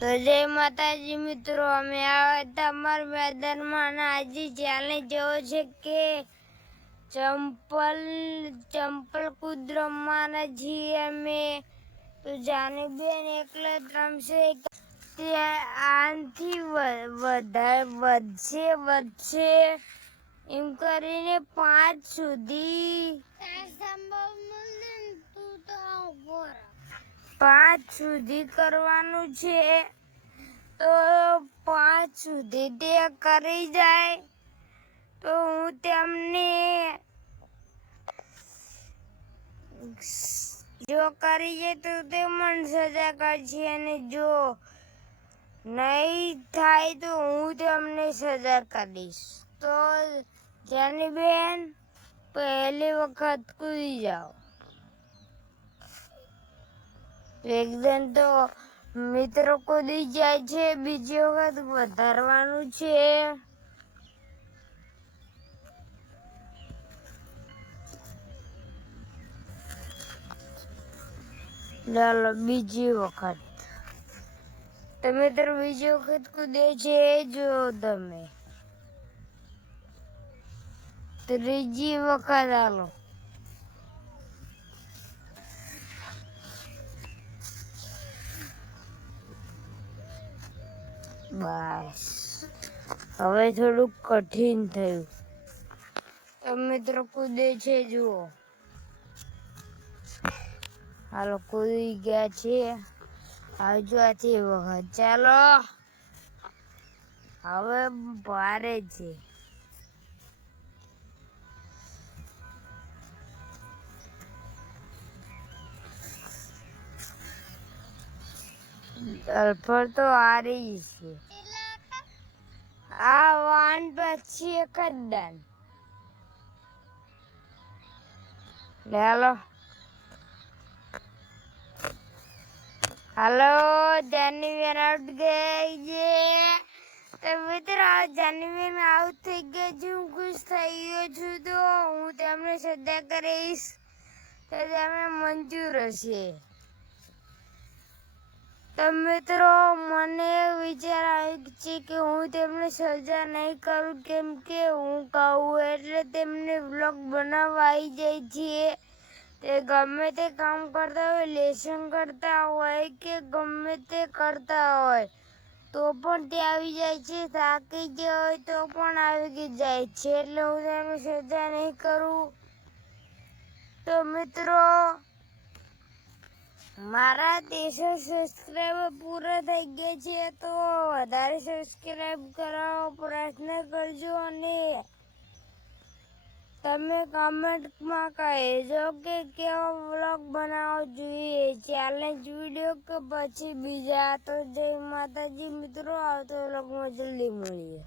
તો જય માતાજી મિત્રો, અમે આવ્યા હતા અમારા મેદાનમાં આજે ચેલેન્જ જેવો છે કે ચંપલ કૂદ રમવાના છીએ અમે. તો જાની બેન એકલા રમશે, તે આનાથી વધશે એમ કરીને 5 સુધી 5 સુધી કરવાનું છે. તો 5 સુધી તે કરી જાય તો હું તેમને જો કરી જાય તો તે મને સજા કરશે, અને જો નહીં થાય તો હું તેમને સજા કરીશ. તો જાની બેન પહેલી વખત કૂદી જાઓ. એકદમ તો મિત્રો કૂદી જાય છે, બીજી વખત વધારવાનું છે. ચાલો બીજી વખત. તો મિત્રો બીજી વખત કૂદે છે, જો તમે ત્રીજી વખત હાલો. બસ હવે થોડુંક કઠિન થયું. તો મિત્રો કૂદે છે, જુઓ. હાલો કૂદી ગયા છે. આવજો આથી વખત. ચાલો હવે ભારે છે. અલ્ફર તો હારી છે. આ વાન પછી એક જ દાન. હાલો હાલો જાની બેન આઉટ ગઈ છે. તો મિત્રો જાની બેન આઉટ થઈ ગયા છે. હું ખુશ થઈ ગયો છું. તો હું તેમને સજા કરીશ તો તેમને મંજૂર હશે. તો મિત્રો મને વિચાર આવ્યો છે કે હું તેમને સજા નહીં કરું, કેમ કે હું કહું એટલે તેમને વ્લોગ બનાવવા આવી જાય છે. તે ગમે તે કામ કરતા હોય, લેસન કરતા હોય કે ગમે તે કરતા હોય તો પણ તે આવી જાય છે. થાકી ગયા હોય તો પણ આવી જાય છે, એટલે હું તેમને સજા નહીં કરું. તો મિત્રો મારા 300 સબસ્ક્રાઈબર પૂરા થઈ ગયા છે. તો વધારે સબસ્ક્રાઈબ કરવાનો પ્રયત્ન કરજો, અને તમે કમેન્ટમાં કહેજો કે કેવો વ્લોગ બનાવવો જોઈએ, ચેલેન્જ વિડીયો કે પછી બીજા. તો જય માતાજી મિત્રો, આવતો વ્લોગમાં જલ્દી મળીએ.